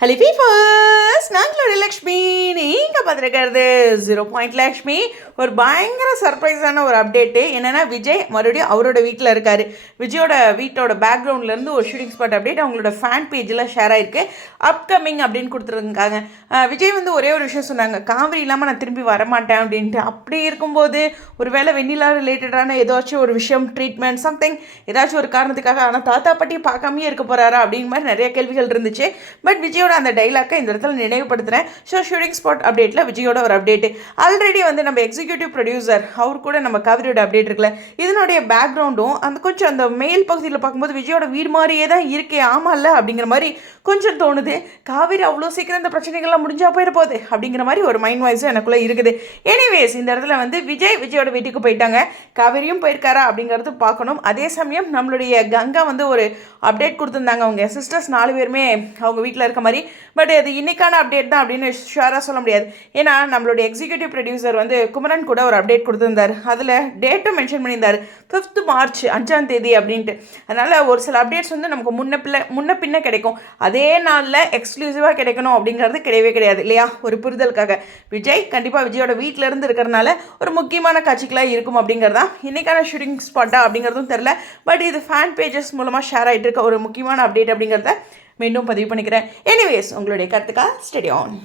Hello ஃபீஃபர்ஸ், நாங்களோட Lakshmi. நீங்கள் பார்த்துருக்கிறது 0 லக்ஷ்மி. ஒரு பயங்கர சர்ப்ரைஸான ஒரு அப்டேட்டு என்னென்னா, விஜய் மறுபடியும் அவரோட வீட்டில் இருக்கார். விஜயோட வீட்டோட பேக்ரவுண்ட்லேருந்து ஒரு ஷூட்டிங் ஸ்பாட் அப்டேட் அவங்களோட ஃபேன் பேஜில் ஷேர் ஆகிருக்கு. அப்கமிங் அப்படின்னு கொடுத்துருக்காங்க. விஜய் வந்து ஒரே ஒரு விஷயம் சொன்னாங்க, காவிரி இல்லாமல் நான் திரும்பி வரமாட்டேன் அப்படின்ட்டு. அப்படி இருக்கும்போது ஒரு வேளை வெண்ணிலா ரிலேட்டடான ஏதாச்சும் ஒரு விஷயம், ட்ரீட்மெண்ட், சம்திங், ஏதாச்சும் ஒரு காரணத்துக்காக, ஆனால் தாத்தா பாட்டி பார்க்காமையே இருக்க போகிறாரா அப்படிங்கிற மாதிரி நிறைய கேள்விகள் இருந்துச்சு. பட் விஜயோட அந்த டைலாக்கை இந்த இடத்துல நினைவுபடுத்துகிறேன். ஷூட்டிங் ஸ்பாட் அப்டேட்டில் விஜயோட ஒரு அப்டேட்டு. ஆல்ரெடி வந்து நம்ம எக்ஸிக்யூட்டிவ் ப்ரொடியூசர் அவர் கூட நம்ம காவிரியோட அப்டேட் இருக்குல்ல, இதனுடைய பேக்ரவுண்டும் அந்த கொஞ்சம் அந்த மேல் பகுதியில் பார்க்கும்போது விஜயோட வீடு மாதிரியே தான் இருக்கே, ஆமா இல்லை அப்படிங்கிற மாதிரி கொஞ்சம் தோணுது. காவிரி அவ்வளோ சீக்கிரம் இந்த பிரச்சனைகள்லாம் முடிஞ்சா போயிட போகுது அப்படிங்கிற மாதிரி ஒரு மைண்ட் வாய்ஸும் எனக்குள்ளே இருக்குது. எனிவேஸ், இந்த இடத்துல வந்து விஜயோட வீட்டுக்கு போயிட்டாங்க. காவிரியும் போயிருக்காரா அப்படிங்கிறது பார்க்கணும். அதே சமயம் நம்மளுடைய கங்கா வந்து ஒரு அப்டேட் கொடுத்துருந்தாங்க. அவங்க சிஸ்டர்ஸ் 4 பேருமே அவங்க வீட்டில் இருக்க மாதிரி. பட் அது இன்னைக்கான அப்டேட் தான் அப்படின்னு ஷுவராக சொல்ல முடியாது. ஏன்னா நம்மளுடைய எக்ஸிக்யூட்டிவ் ப்ரொடியூசர் வந்து குமரன் கூட ஒரு அப்டேட் கொடுத்துருந்தார். அதில் டேட்டும் மென்ஷன் பண்ணியிருந்தார், 5 மார்ச் 5ஆம் தேதி அப்படின்ட்டு. அதனால் ஒரு சில அப்டேட்ஸ் வந்து நமக்கு முன்ன பின்ன கிடைக்கும். அதே நாளில் எக்ஸ்க்ளூசிவாக கிடைக்கணும் அப்படிங்கிறது கிடையவே கிடையாது இல்லையா? ஒரு புரிதலுக்காக விஜய் கண்டிப்பாக விஜயோட வீட்டில் இருந்து இருக்கிறனால ஒரு முக்கியமான காட்சிகளாக இருக்கும் அப்படிங்கிறதா இன்றைக்கான ஷூட்டிங் ஸ்பாட்டா அப்படிங்கிறதும் தெரில. பட் இது ஃபேன் பேஜஸ் மூலமாக ஷேர் ஆகிட்டு இருக்க ஒரு முக்கியமான அப்டேட் அப்படிங்கிறத மீண்டும் பதிவு பண்ணிக்கிறேன். எனிவேஸ், உங்களுடைய கருத்துக்காக ஸ்டடி ஆன்.